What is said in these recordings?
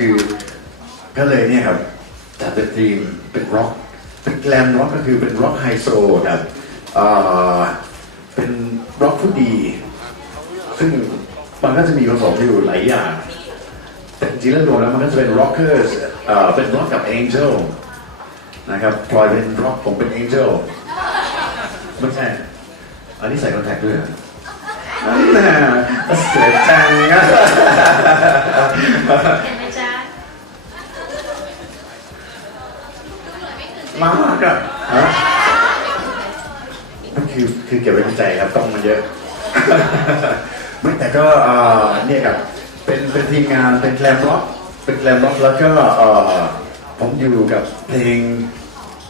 ครับคือก็เลยเนี่ยครับจัดเป็นทีมเป็นร็อกเป็นแกลมร็อกก็คือเป็นร็อกไฮโซครับเอ่อเป็นร็อกผู้ดี ซึ่งมันก็จะมีผสมอยู่หลายอย่าง แต่จริงๆแล้วรวมแล้วมันก็จะเป็น rockers เอ่อเป็น rock กับ angel นะครับพลอยเป็น rock ผมเป็น angel ไม่ใช่อันนี้ใส่คอนแทคด้วยเหรอนั่นน่ะเสียจังอะ มากอะฮะนั่นคือคือเก็บไว้ในใจครับต้องมาเยอะ ไม่แต่ก็เอ่อเนี่ยครับเป็นเป็นทีมงานเป็นแกลมร็อกเป็นแกลมร็อกแล้วก็เอ่อผมอยู่กับเพลง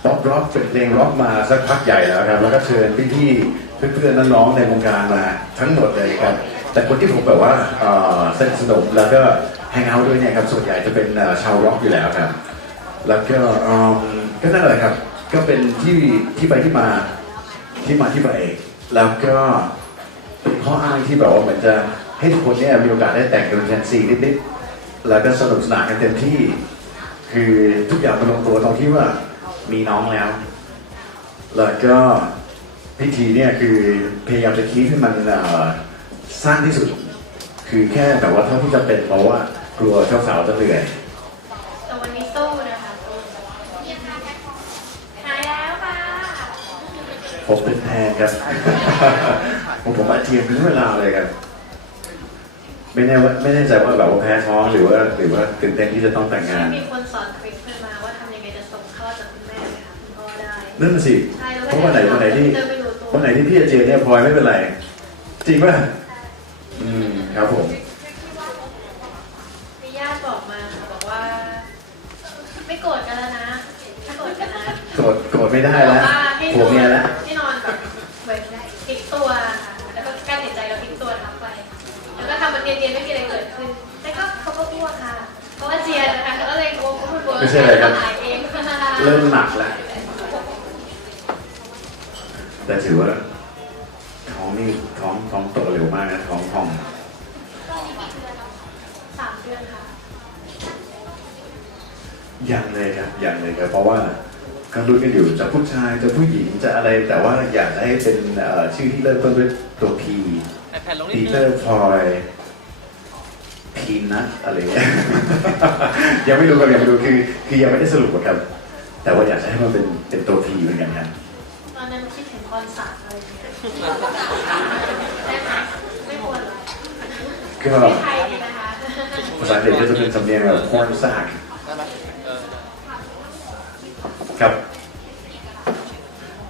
ป๊อปร็อกเป็นเพลงร็อกมาสักพักใหญ่แล้วครับ แล้วก็เชิญพี่ๆเพื่อนๆน้องๆในวงการมาทั้งหมดเลยครับ แต่คนที่ผมแบบว่าเอ่อสนิทสนมแล้วก็แฮงเอาท์ด้วยเนี่ยครับส่วนใหญ่จะเป็นเอ่อชาวร็อกอยู่แล้วครับ แล้วก็อืม ก็นั่นแหละครับ ก็เป็นที่ที่ไปที่มาที่มาที่ไป แล้วก็เป็นข้ออ้างที่แบบว่าเหมือนจะให้ทุกคนเนี่ยมีโอกาสได้แต่งกันแฟนซีนิดๆแล้วก็สนุกสนานกันเต็มที่ คือทุกอย่างมันลงตัวตรงที่ว่ามีน้องแล้ว แล้วก็พิธีเนี่ยคือพยายามจะคิดให้มันสั้นที่สุด คือแค่แบบว่าเท่าที่จะเป็นเพราะว่ากลัวเจ้าสาวจะเหนื่อย แต่วันนี้สู้นะคะสู้หายแล้วค่ะ ผมเป็นแทนครับ ผมผมอาเจียนเป็นเวลาเลยครับ ไม่แน่ว่าไม่แน่ใจว่าแบบว่าแพ้ท้องหรือว่า หรือว่าตื่นเต้นที่จะต้องแต่งงาน มีคนสอนคริสขึ้นมาว่าทำยังไงจะส่งข้อจากคุณแม่ไปหาคุณพ่อได้ นั่นน่ะสิใช่แล้วเพราะวันไหนวันไหนที่เดินไปดูตัววันไหนที่พี่อาเจียนเนี่ยพลอยไม่เป็นไร จริงป่ะอืมครับผมมีญาติบอกมาค่ะบอกว่า ไม่โกรธกันแล้วนะไม่โกรธกันนะโกรธโกรธไม่ได้แล้วบอกว่าให้ผัวเมียแล้ว ทำมันเนียนๆไม่มีอะไรเกิดขึ้น แต่ก็เขาก็อ้วกค่ะ เพราะว่าเจียนนะคะเขาก็เลยกลัวเขากลัวไม่ใช่อะไรครับ หายเองเริ่มหนักแล้ว แต่ถือว่า ท้องนี่ท้องท้องโตเร็วมากนะ ท้องพองสามเดือนค่ะ ยังเลยครับยังเลยครับเพราะว่าก็รู้กันอยู่จะผู้ชายจะผู้หญิงจะอะไร แต่ว่าอยากจะให้เป็นเอ่อชื่อที่เริ่มต้นด้วยตัว P ไอแผ่นลงนิปีดเตนึองร์พลอยพีนัทอะไรเงี้ย ยังไม่รู้ครับยังไม่รู้คือคือยังไม่ได้สรุปอะครับ แต่ว่าอยากจะให้มันเป็นเป็นตัว P เหมือนกันครับตอนนั้นคิดถึงคอนสัตอะไรอย่างเงี้ยได้ไหมไม่ควรเหรอก็ไม่ไทยดีนะคะภาษาอังกฤษก็จะเป็นสำเนียงแบบคอนซากได้ไหมเออครับ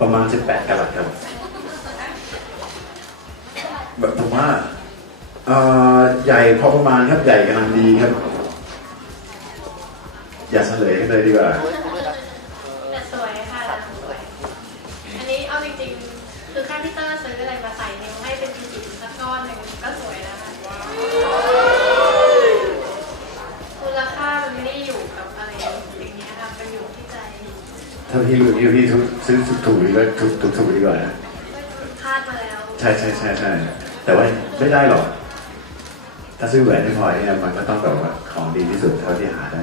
ประมาณ 18กะลัดครับ แบบผมว่าเอ่อใหญ่พอประมาณครับใหญ่กำลังดีครับ อย่าเฉลยให้เลยดีกว่าแต่สวยค่ะแต่สวย อันนี้เอาจริงๆ คือแค่พี่เตอร์ซื้ออะไรมาใส่นิ้วให้เป็นชิ้นๆสักก้อนหนึ่งก็สวยแล้วค่ะมูลค่ามันไม่ได้อยู่กับอะไรอย่างเงี้ยค่ะมันอยู่ที่ใจ ถ้าพี่รู้พี่พี่ซื้อถูกๆดีกว่าถูกถูกถูกดีกว่านะคาดมาแล้ว ใช่ใช่ใช่ใช่ แต่ว่าไม่ได้หรอก ถ้าซื้อแหวนให้พลอยเนี่ยมันก็ต้องแบบว่าของดีที่สุดเท่าที่หาได้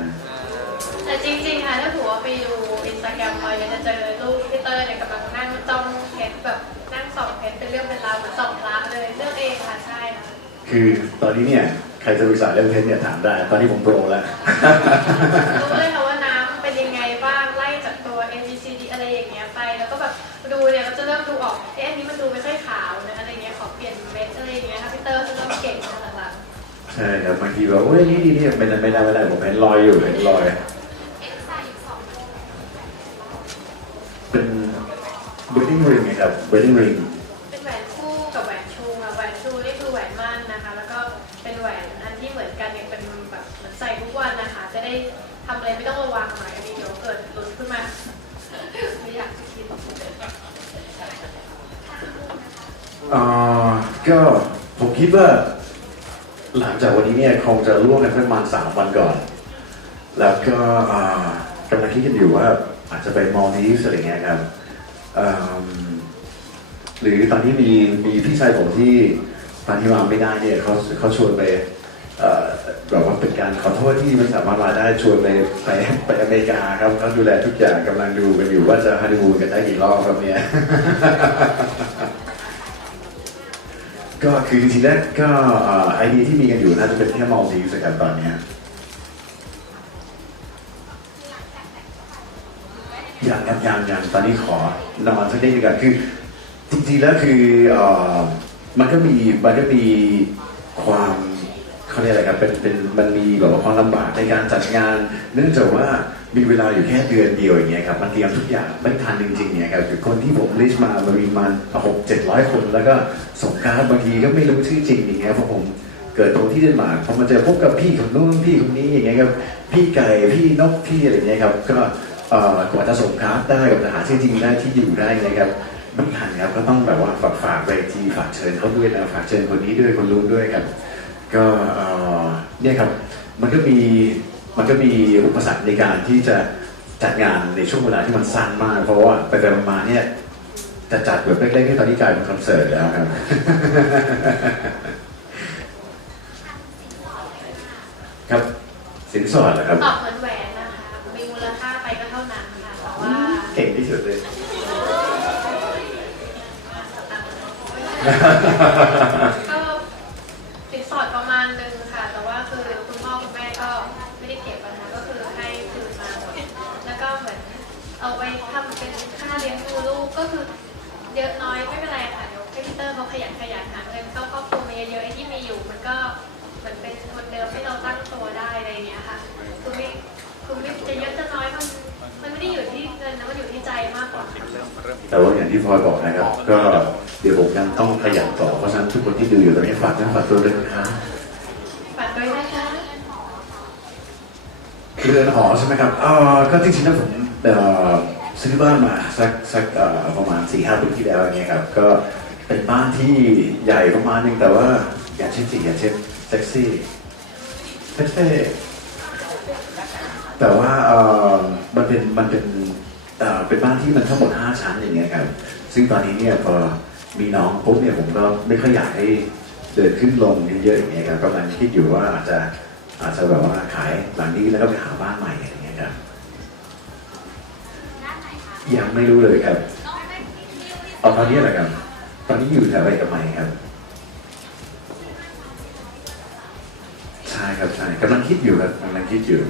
แต่จริงๆค่ะถ้าผัวไปดูอินสตาแกรมพลอยจะเจอรูปพี่เตอร์เนี่ยกำลังนั่งจ้องเพชรแบบนั่งส่องเพชรเป็นเรื่องเป็นราวเหมือนส่องพระเลยเลือกเองค่ะใช่ค่ะคือตอนนี้เนี่ยใครจะปรึกษาเรื่องเพชรเนี่ยถามได้ ตอนนี้ผมโปรแล้ว รู้เลยค่ะว่าน้ำเป็นยังไงบ้างไล่จากตัว A B C D อะไรอย่างเงี้ยไป แล้วก็แบบดูเนี่ยก็จะเริ่มดูออก ใช่ครับบางทีแบบโอ้ยนี่นี่นี่ไม่ได้ไม่ได้ไม่ได้ผมเห็นรอยอยู่เห็นรอย เป็น wedding ring ไงครับ wedding ring ๆเป็นแหวนคู่กับแหวนชูค่ะแหวนชูนี่คือแหวนมั่นนะคะ แล้วก็เป็นแหวนอันที่เหมือนกันเนี่ยเป็นแบบเหมือนใส่ทุกวันนะคะ จะได้ทำอะไรไม่ต้องระวังหน่อยอันนี้เดี๋ยวเกิดหลุดขึ้นมาไม่อยากจะคิดอ่าก็ผมคิดว่า หลังจากวันนี้เนี่ยคงจะร่วมกันประมาณสามวันก่อน แล้วก็กำลังคิดกันอยู่ว่าอาจจะไปมอลดีฟส์อะไรเงี้ยครับหรือตอนที่มีมีพี่ชายผมที่ตอนที่มาไม่ได้เนี่ยเขาเขาชวนไปเอ่อแบบว่าเป็นการขอโทษที่ไม่สามารถมาได้ชวนไปไปไปอเมริกาครับเขาดูแลทุกอย่างกำลังดูกันอยู่ว่าจะฮันนีมูนกันได้กี่รอบครับเนี่ย ก็คือจริงๆแล้วก็เอ่อไอเดียที่มีกันอยู่น่าจะเป็นแค่มอลทีสกันตอนเนี้ยยังยังยังยังตอนนี้ขอนอนสักนิดนึงก่อนคือ จริงๆแล้วคือเอ่อมันก็มีมันก็มีความเขาเรียกอะไรครับเป็นเป็นมันมีแบบว่าความลำบากในการจัดงาน เนื่องจากว่า มีเวลาอยู่แค่เดือนเดียวอย่างเงี้ยครับมันเตรียมทุกอย่างไม่ทันจริงๆเนี่ยครับคือคนที่ผมลิสต์มามันมีประมาหกเจ็ดร้อยคนแล้วก็ส่งการ์ดบางทีก็ไม่รู้ชื่อจริงอย่างเงี้ยเพราะผมเกิดตรงที่เดนมาร์กพอมาเจอพบกับพี่คนนู้นพี่คนนี้อย่างเงี้ยครับพี่ไก่พี่นกพี่อะไรเงี้ยครับก็เอ่อกว่าจะส่งการ์ดได้กว่าจะหาชื่อจริงได้ที่อยู่ได้เนะครับไม่ทันครับก็ต้องแบบว่าฝากฝากเวทีฝากเชิญเขาด้วยนะฝากเชิญคนนี้ด้วยคนรู้นด้วยครับ ก็เนี่ยครับมันก็มี มันก็มีอุปสรรคในการที่จะจัดงานในช่วงเวลาที่มันสั้นมาก เพราะว่าไปไปมาๆเนี่ยจะจัดแบบเล็กๆที่ตอนนี้กลายเป็นคอนเสิร์ตแล้วครับ ครับสินสอดเหรอครับ ตอบเหมือนแหวนนะคะ มีมูลค่าไปก็เท่านั้นค่ะแต่ว่าเก่งที่สุดเลย ก็ ดิมให้เราตั้งตัวได้อะไรอย่างเงี้ยค่ะคือไม่คือไม่จะเยอะจะน้อยมันมันไม่ได้อยู่ที่เงินนะมันอยู่ที่ใจมากกว่าเริ่มเริ่มแต่ว่าอย่างที่พลอยบอกนะครับ ก็เดี๋ยวผมยังต้องขยันต่อเพราะฉะนั้นทุกคนที่ดูอยู่ตอนนี้ฝากเนื้อฝากตัวด้วยนะครับฝากด้วยนะคะเรือนหอใช่ไหมครับเอ่อก็จริงๆแล้วผมเอ่อซื้อบ้านมาสักสักเอ่อประมาณสี่ห้าปีที่แล้วอย่างเงี้ยครับก็เป็นบ้านที่ใหญ่ประมาณนึงแต่ว่าอย่าเช่นสิอย่าเช่นเซ็กซี่ เซ็กซี่แต่ว่าเอ่อมันเป็นมันเป็นเอ่อเป็นบ้านที่มันทั้งหมดห้าชั้นอย่างเงี้ยครับซึ่งตอนนี้เนี่ยพอมีน้องปุ๊บเนี่ยผมก็ไม่ค่อยอยากให้เดินขึ้นลงเยอะๆอย่างเงี้ยครับกำลังคิดอยู่ว่าอาจจะอาจจะแบบว่าขายหลังนี้แล้วก็ไปหาบ้านใหม่อย่างเงี้ยครับยังไม่รู้เลยครับเอาตอนนี้แหละครับ ตอนนี้อยู่แถวไรกับใหม่ครับ ช่ครับใช่กำลังคิดอยู่ครับกำลังคิดอยู่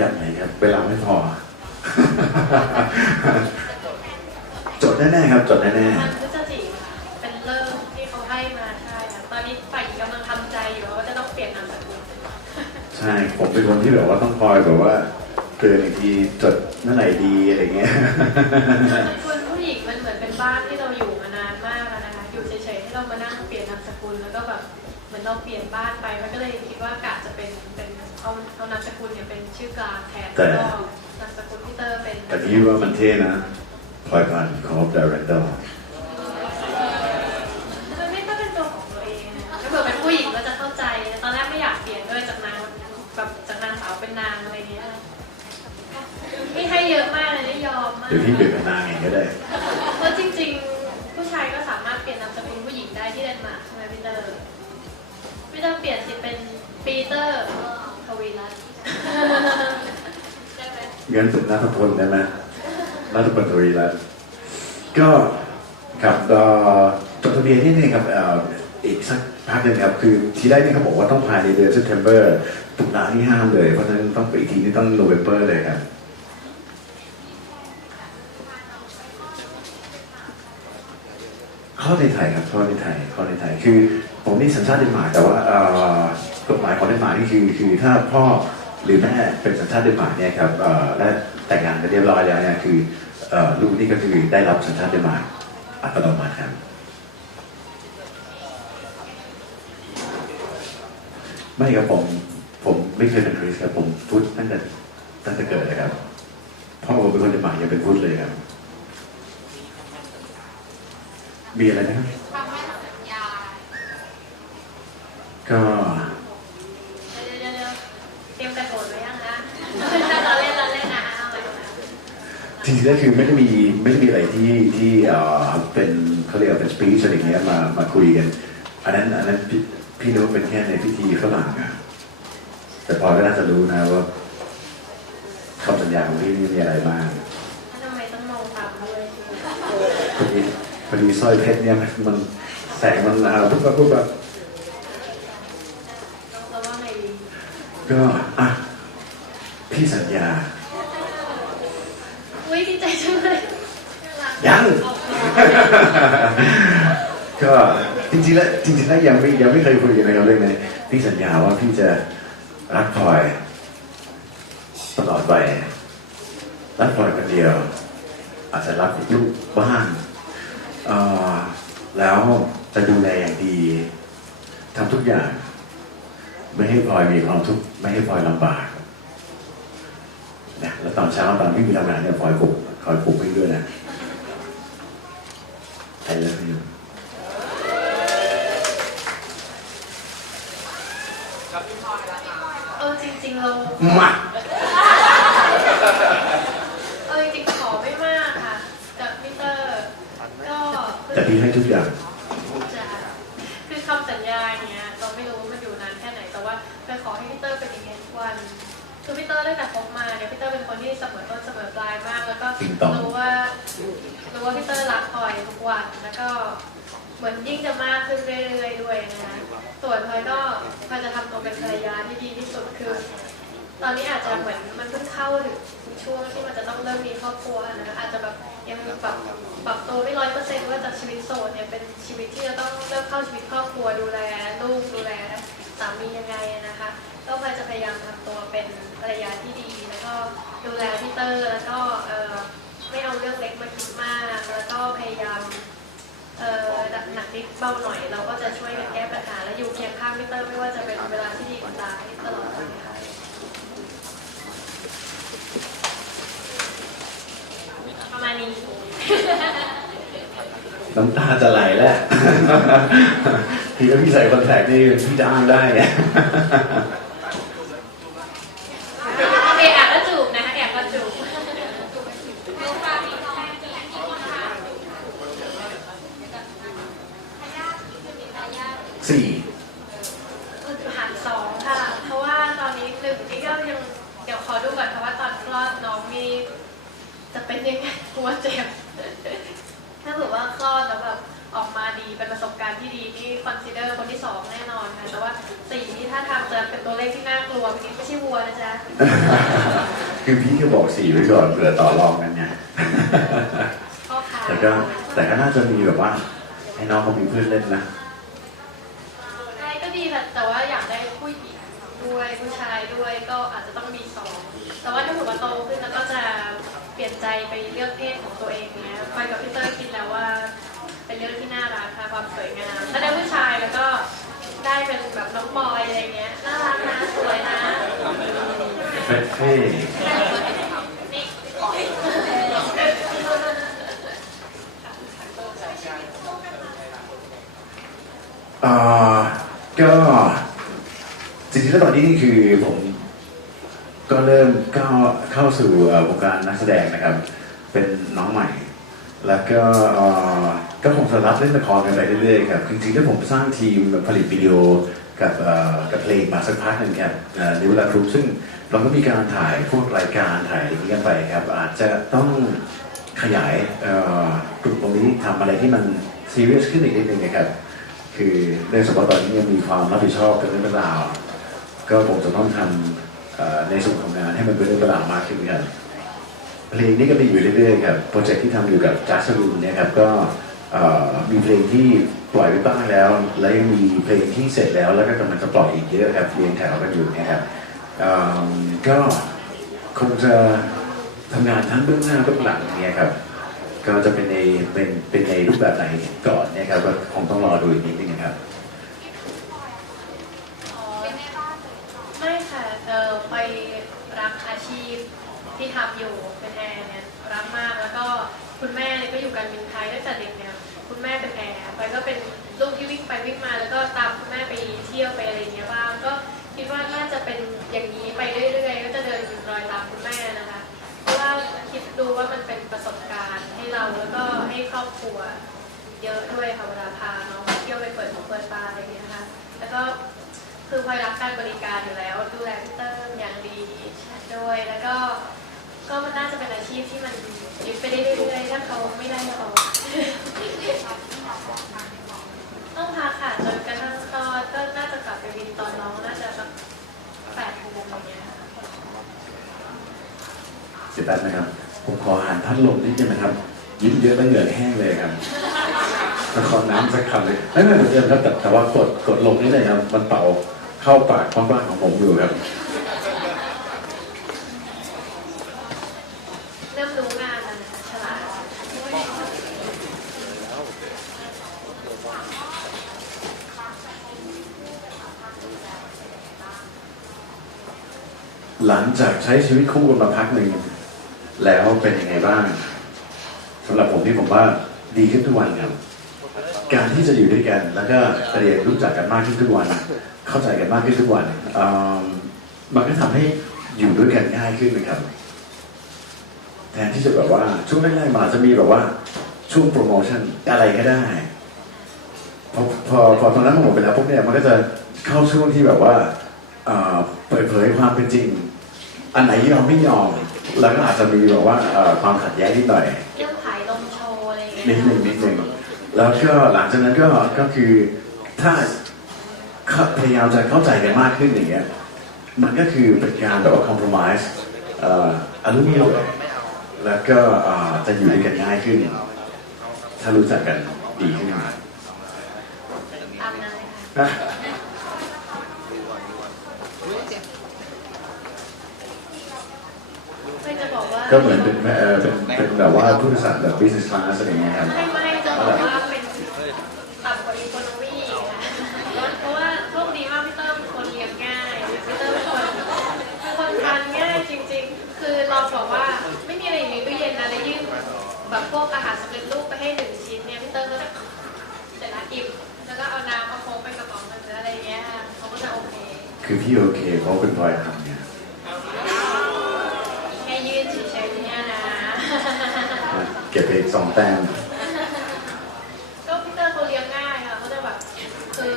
ยังไงครับ เวลาไม่พอ จดแน่ๆครับ จดแน่มันพฤศจิกาเป็นเริ่มที่เขาให้มาใช่ค่ะตอนนี้ฝ่ายหญิงกำลังทำใจอยู่ว่าจะต้องเปลี่ยนนามสกุลๆใช่ ผมเป็นคนที่แบบว่าต้องคอยแบบว่าเตือนอีกทีจดเมื่อไหร่ดีอะไรเงี้ยคุณผู้ ลี่ยนนามสกุลแล้วก็แบบเหมือนเราเปลี่ยนบ้านไปมันก็เลยคิดว่ากะจะเป็นเป็นเอาเอานามสกุลเนี่ยเป็นชื่อกลางแทนแต่ แล้วก็นามสกุลพี่เตอร์เป็นแต่พี่ว่ามันเท่นะพลอยพันคอฟดาร์เรนเดอร์มันไม่ค่อยเป็นตัวของตัวเองอะถ้าเกิดเป็นผู้หญิงก็จะเข้าใจตอนแรกไม่อยากเปลี่ยนด้วยจากนางแบบจากนางสาวเป็นนางอะไรเงี้ยนี่ให้เยอะมากเลยไม่ยอมมากเดี๋ยวพี่เปลี่ยนเป็นนางเองก็ได้ ไหมเงินนัทพลได้ไหมนัทพลทวีรัตน์ก็กับเอ่อจดทะเบียนนี่นี่ครับเอ่ออีกสักพักหนึ่งครับคือทีแรกนี่เขาบอกว่าต้องภายในเดือน September ตุลานี่ห้ามเลย เพราะฉะนั้นต้องไปอีกทีนี่ต้อง November เลยครับข้าในไทยครับข้าในไทยข้าในไทยคือผมนี่สัญชาติเดนมาร์กแต่ว่าเอ่อกฎหมายของเดนมาร์กนี่คือคือถ้าพ่อ หรือแม่เป็นสัญชาติเดนมาร์กเนี่ยครับและแต่งงานกันเรียบร้อยแล้วเนี่ยคืออลูกนี่ก็คือได้รับสัญชาติเดนมาร์กอัตโนมัติครับไม่ครับผมผมไม่เคยเป็นคริสครับผมพุทธตั้งแต่ตั้งแต่เกิดเลยครับพ่อผมเป็นคนเดนมาร์กยังเป็นพุทธเลยครับมีอะไรนะครับ ทำให้สัญญา ก็ เดี๋ยวๆๆเตรียมกระโดดไว้ยังนะเราเล่น จริงๆแล้วคือไม่ได้มีไม่ได้มีอะไรที่ที่เอ่อเป็นเขาเรียกว่าเป็นสปีชอะไรอย่างเงี้ยมามาคุยกัน อันนั้นอันนั้นพี่พี่รู้ว่าเป็นแค่ในพิธีฝรั่งอะแต่พลอยก็น่าจะรู้นะว่าคำสัญญาของพี่นี่มีอะไรบ้างทำไมต้องมองตามด้วยพอดีพอดีสร้อยเพชรเนี่ยมันมันแสงมันอ่าปุ๊บปั๊บปุ๊บปั๊บเราว่าไงดีก็อะพี่สัญญา อุ้ยดีใจจังเลย ยังก็จริงๆแล้วจริงๆแล้วยังไม่ยังไม่เคยคุยกันนะครับเรื่องนี้พี่สัญญาว่าพี่จะรักพลอยตลอดไปรักพลอยคนเดียว อาจจะรักลูกบ้างเอ่อแล้วจะดูแลอย่างดีทำทุกอย่าง ไม่ให้พลอยมีความทุกข์ไม่ให้พลอยลำบากนะแล้วตอนเช้าตอนที่มีทำงานเนี่ยพลอยปลุกคอยปลุกให้ด้วยนะ I love you เออจริงๆเรามาเออจริงๆขอไม่มากค่ะกับพีเตอร์ก็แต่พี่ให้ทุกอย่าง คือพีเตอร์ตั้งแต่พบมาเนี่ยพีเตอร์เป็นคนที่เสมอต้นเสมอปลายมาก แล้วก็จริงต้องรู้ว่ารู้ว่าพีเตอร์รักพลอยทุกวันแล้วก็เหมือนยิ่งจะมากขึ้นเรื่อยๆด้วยนะคะส่วนพลอยก็พลอยจะทำตัวเป็นภรรยาที่ดีที่สุดคือ ตอนนี้อาจจะเหมือนมันเพิ่งเข้าถึงช่วงที่มันจะต้องเริ่มมีครอบครัวนะอาจจะแบบยังปรับปรับตัวไม่ร้อยเปอร์เซ็นต์ว่าจากชีวิตโสดเนี่ยเป็นชีวิตที่จะต้องเริ่มเข้าชีวิตครอบครัวดูแลลูกดูแล สามียังไงนะคะ ก็พยจะพยายามทำตัวเป็นภรรยาที่ดี แล้วก็ดูแลพี่เตอร์แล้วก็เออไม่เอาเรื่องเล็กมาคิดมาก แล้วก็พยายามเออหนักนิดเบาหน่อย เราก็จะช่วยกันแก้ปัญหาและอยู่เคียงข้างพี่เตอร์ไม่ว่าจะเป็นเวลาที่ดีหรือร้ายตลอดไปค่ะประมาณนี้ น้ำตาจะไหลแล้วพี่ว่าพี่ใส่คอนแทคนี่พี่จ้างได้ไงเอะอะก็จูบนะคะแอบก็จูบสี่หารสองค่ะ เพราะว่าตอนนี้หนึ่งนี่ก็ยังเดี๋ยวขอดูก่อนค่ะว่าตอนคลอดน้องนี่จะเป็นยังไงกลัวเจ็บ ถ้าเกิดว่าคลอดแล้วแบบออกมาดีเป็นประสบการณ์ที่ดีนี่คอนซีเดอร์คนที่สองแน่นอนค่ะแต่ว่าสี่นี่ถ้าทางจะเป็นตัวเลขที่น่ากลัวเมื่อกี้ไม่ใช่วัวนะจ๊ะคือพี่ก็บอกสี่ไว้ก่อนเผื่อต่อรองกันไงพ่อค้าแต่ก็แต่ก็น่าจะมีแบบว่า ให้น้องเขามีเพื่อนเล่นนะใช่ก็ดีค่ะแต่ว่าอยากได้ผู้หญิงด้วยผู้ชายด้วยก็อาจจะต้องมีสองแต่ว่าถ้าหนูว่าโตขึ้นแล้วก็จะเปลี่ ยนใจไปเลือกเพศของตัวเองเนี้ยไปกับพี่เตอร์คิดแล้วว่า เป็นเรื่องที่น่ารักค่ะความสวยงามถ้าได้ผู้ชายแล้วก็ได้เป็นแบบน้องบอยอะไรเงี้ยน่ารักนะสวยนะเฟ่เฟ่นี่อ่าก็จริงๆแล้วตอนนี้นี่คือผม ก็เริ่มก้าวเข้าสู่วงการนักแสดงนะครับ เป็นน้องใหม่ แล้วก็เอ่อก็คงจะรับเล่นละครกันไปเรื่อยๆครับจริงๆแล้วผมสร้างทีมผลิตวิดีโอกับเอ่อกับเพลงมาสักพักหนึ่งครับในเวลาครูซึ่งเราก็มีการถ่ายพวกรายการถ่ายอะไรอย่างนี้กันไปครับ อาจจะต้องขยายเอ่อกลุ่มตรงนี้ทำอะไรที่มันซีเรียสขึ้นอีกนิดนึงนะครับ คือเนื่องจากว่าตอนนี้ยังมีความรับผิดชอบกับเรื่องราว ก็คงจะต้องทำ ในส่วนของงานให้มันเป็นเรื่องปราวมากขึ้นครับเพลงนี้ก็มีอยู่เรื่อยๆครับโปรเจกต์ที่ทำอยู่กับจัสรูนเนี่ยครับก็มีเพลงที่ปล่อยไปบ้างแล้ว และยังมีเพลงที่เสร็จแล้วแล้วก็กำลังจะปล่อยอีกเยอะครับเรียงแถวกันอยู่นะครับก็คงจะทำงานทั้งเบื้องหน้าเบื้องหลังเนี่ยครับก็จะเป็นในเป็นเป็นในรูปแบบไหนก่อนเนี่ยครับก็คงต้องรอดูอีกนิดนึง ที่ทำอยู่เป็นแอร์เนี่ยรักมากแล้วก็คุณแม่ก็อยู่การบินไทยตั้งแต่เด็กเนี่ยคุณแม่เป็นแอร์ไปก็เป็นลูกที่วิ่งไปวิ่งมาแล้วก็ตามคุณแม่ไปเที่ยวไปอะไรเงี้ยบ้างก็คิดว่าน่าจะเป็นอย่างนี้ไปเรื่อยๆก็จะเดินรอยตามคุณแม่นะคะเพราะว่าคิดดูว่ามันเป็นประสบการณ์ให้เราแล้วก็ให้ครอบครัวเยอะด้วยค่ะเวลาพาน้องเที่ยวไปเปิดขอกเปิดบาอะไรเงี้ยนะคะแล้วก็คือพลอยรักการบริการอยู่แล้วดูแลพี่เติมอย่างดีด้วยแล้วก็ ก็มันน่าจะเป็นอาชีพที่มันยึดไปได้เรื่อยๆถ้าเขาไม่ได้เขาต้องพาค่ะจนกระทั่งคลอดก็น่าจะกลับไปบินตอนน้องน่าจะสักแปดโมงอะไรเงี้ยค่ะเสียดายนะครับ ผมขอหันพัดลมนิดนึงนะครับ ยิ้มเยอะแล้วเหงื่อแห้งเลยครับล้วขอน้ำสักคำเลยไม่ไม่เหมือนเดิมครับแต่แต่ว่ากดกดลงนี่เลยครับมันเป่าเข้าปากกว้างของผมอยู่ครับ เริ่มรู้งานแล้วนะฉลาด หลังจากใช้ชีวิตคู่กันมาพักหนึ่งแล้วเป็นยังไงบ้างสำหรับผมที่ผมว่าดีขึ้นทุกวันครับ การที่จะอยู่ด้วยกัน แล้วก็เรียนรู้จักกันมากขึ้นทุกวัน เข้าใจกันมากขึ้นทุกวันมันก็ทำให้อยู่ด้วยกันง่ายขึ้นนะครับแทนที่จะแบบว่าช่วงแรกๆมาจะมีแบบว่าช่วงโปรโมชั่นอะไรก็ได้พอพอพอตอนนั้นมันหมดไปแล้วพวกเนี่ยมันก็จะเข้าช่วงที่แบบว่าเปิดเผยความเป็นจริง อันไหนที่เราไม่ยอมแล้วก็อาจจะมีแบบว่าเอ่อความขัดแย้งนิดหน่อยเรื่องขายลมโชว์อะไรอย่างเงี้ยนิดหนึ่งนิดหนึ่งแล้วก็หลังจากนั้นก็ก็คือถ้าเข้าพยายามจะเข้าใจกันมากขึ้นอย่างเงี้ยมันก็คือเป็นการแบบว่า compromise เอ่ออนุโลมแล้วก็เอ่อจะอยู่ด้วยกันง่ายขึ้น ถ้ารู้จักกันดีขึ้นมา ตามนั้นเลยค่ะ นะ ไม่จะบอ ก็เหมือนเป็นเอ่อเป็นเป็นแบบว่าผู้โดยสารแบบ business class อะไรอย่างเงี้ยครับไม่ไม่จะบอกว่าเป็นต่ำกว่าอีโคโนมีค่ะเพราะว่าโชคดีมากพี่เติ้ลเป็นคนเลี้ยงง่ายพี่เติ้ลเป็นคนเป็นคนทานง่ายจริง ๆ คือเราบอกว่าไม่มีอะไรอยู่ในตู้เย็นนะแล้วยื่นแบบพวกอาหารสำเร็จรูปไปให้หนึ่งชิ้นเนี่ยพี่เติ้ลก็จะเสร็จล้วอิ่มแล้วก็เอาน้ำมาโค้งไปกระป๋องหรืออะไรอย่างเงี้ยค่ะเขาก็จะโอเค คือพี่โอเคเพราะเป็นพลอยทำเนี่ย แค่ยืนเฉยๆเนี่ยนะ เก็บไปอีกสองแต้มก็พี่เตอร์เขาเลี้ยงง่ายค่ะเขาจะแบบคือ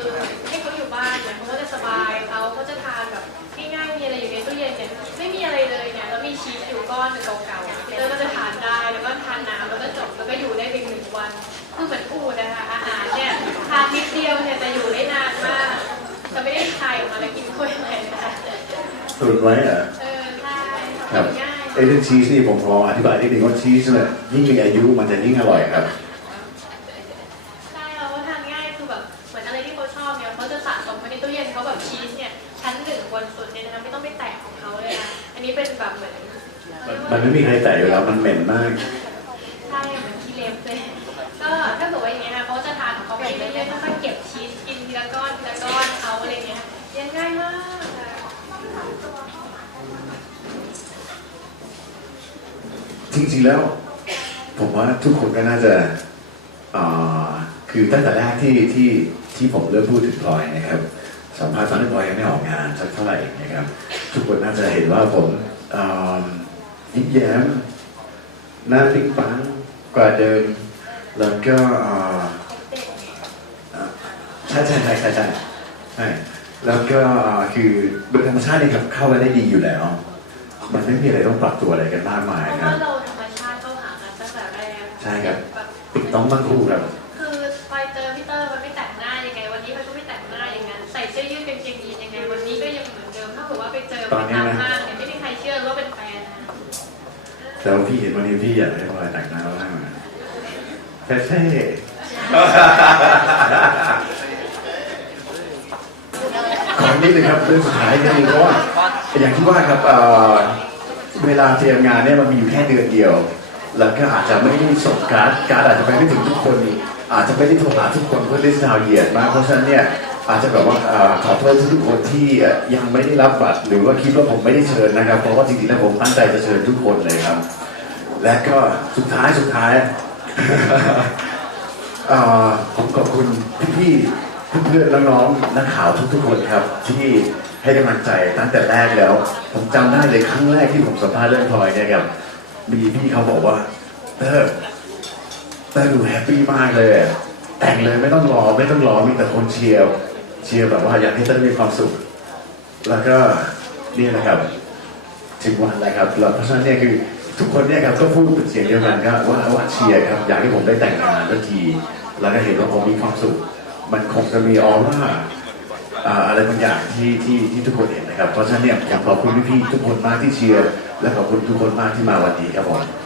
ให้เขาอยู่บ้านเนี่ยเขาก็จะสบายเขาเขาจะทานแบบง่ายๆมีอะไรอยู่ในตู้เย็นเนี่ยไม่มีอะไรเลยเนี่ยแล้วมีชีสอยู่ก้อนหนึ่งเก่าๆพี่เตอร์ก็จะทานได้แล้วก็ทานน้ำแล้วก็จบแล้วก็อยู่ได้เป็นหนึ่งวัน คือเหมือนอูดนะคะอาหารเนี่ยทานนิดเดียวเนี่ยจะอยู่ได้นานมากจะไม่ได้คายออกมาแล้วกินถ้วยอะไรนะคะตุนไว้เหรอเออใช่ ครับ ง่าย ไอ้ เรื่องชีสนี่ผมพออธิบายนิดนึงว่าชีสเนี่ยยิ่งมีอายุมันจะยิ่งอร่อยครับ ใช่เราก็ทานง่ายคือแบบเหมือนอะไรที่เขาชอบเนี่ยเขาจะสะสมไว้ในตู้เย็นเขาแบบชีสเนี่ยชั้นหนึ่งบนสุดเนี่ยนะคะไม่ต้องไปแตะของเขาเลยนะอันนี้เป็นแบบเหมือนมันไม่มีใครแตะอยู่แล้วมันเหม็นมากใช่เหมือนขี้เล็บเลยก็ถ้าเกิดว่าอย่างเงี้ยนะเขาจะทานของเขาไปเรื่อยๆค่อยๆเก็บชีสกินทีละก้อนทีละก้อนเขาอะไรเงี้ยเลี้ยงง่ายมาก จริงๆแล้ว ผมว่าทุกคนก็น่าจะคือตั้งแต่แรกที่ที่ที่ผมเริ่มพูดถึงพลอยนะครับสัมภาษณ์ตอนที่พลอยยังไม่ออกงานสักเท่าไหร่นะครับ ทุกคนน่าจะเห็นว่าผมยิ้มแย้มหน้าปิ๊งปังกว่าเดิมแล้วก็ใช่ใช่ใช่ใช่ใช่ใช่แล้วก็คือโดยธรรมชาติเนี่ยครับเข้ากันได้ดีอยู่แล้ว มันไม่มีอะไรต้องปรับตัวอะไรกันมากมายเพราะ ใช่ครับแบบติดต้องตั้งคู่ครับคือไปเจอพี่เตอร์มันไม่แต่งหน้ายังไง วันนี้มันก็ไม่แต่งหน้าอย่างนั้นใส่เสื้อยืดกางเกงยีนยังไงวันนี้ก็ยังเหมือนเดิมถ้าเกิดว่าไปเจอไปตามห้างเนี่ยไม่มีใครเชื่อว่าเป็นแฟนนะแต่ว่าพี่เห็นวันนี้พี่อยากให้พลอยแต่งหน้าบ้างนะเท่ๆขอนิดนึงครับเรื่องสุดท้ายนิดนึงเพราะว่าอย่างที่ว่าครับเอ่อเวลาเตรียมงานเนี่ยมันมีอยู่แค่เดือนเดียว แล้วก็อาจจะไม่ได้ส่งการ์ดการ์ดอาจจะไปไม่ถึงทุกคนอาจจะไม่ได้โทรหาทุกคนเพื่อลิสต์ดาวเหยียดมากเพราะฉะนั้นเนี่ยอาจจะแบบว่าขอโทษทุกคนที่ยังไม่ได้รับบัตร หรือว่าคิดว่าผมไม่ได้เชิญนะครับ เพราะว่าจริงๆแล้วผมตั้งใจจะเชิญทุกคนเลยครับ และก็สุดท้ายสุดท้ายผมขอบคุณพี่ๆเพื่อนๆและน้องๆนักข่าวทุกๆคนครับ ที่ให้กำลังใจตั้งแต่แรกแล้ว ผมจำได้เลยครั้งแรกที่ผมสัมภาษณ์เรื่องพลอยเนี่ยครับ มีพี่เขาบอกว่าเตอร์เตอร์ดูแฮปปี้มากเลยอะแต่งเลยไม่ต้องรอไม่ต้องรอมีแต่คนเชียร์เชียร์แบบว่าอยากให้เต้มีความสุข แล้วก็นี่นะครับ ถึงวันแล้วครับแล้วเพราะฉะนั้นเนี่ยคือทุกคนเนี่ยครับก็พูดเป็นเสียงเดียวกันครับว่าว่าเชียร์ครับอยากให้ผมได้แต่งงานสักทีแล้วก็เห็นว่าผมมีความสุข มันคงจะมีออร่าอ่าอะไรบางอย่างที่ที่ที่ทุกคนเห็น นะครับเพราะฉะนั้นเนี่ยอยากขอบคุณพี่ๆทุกคนมากที่เชียร์และขอบคุณทุกคนมากที่มาวันนี้ครับผม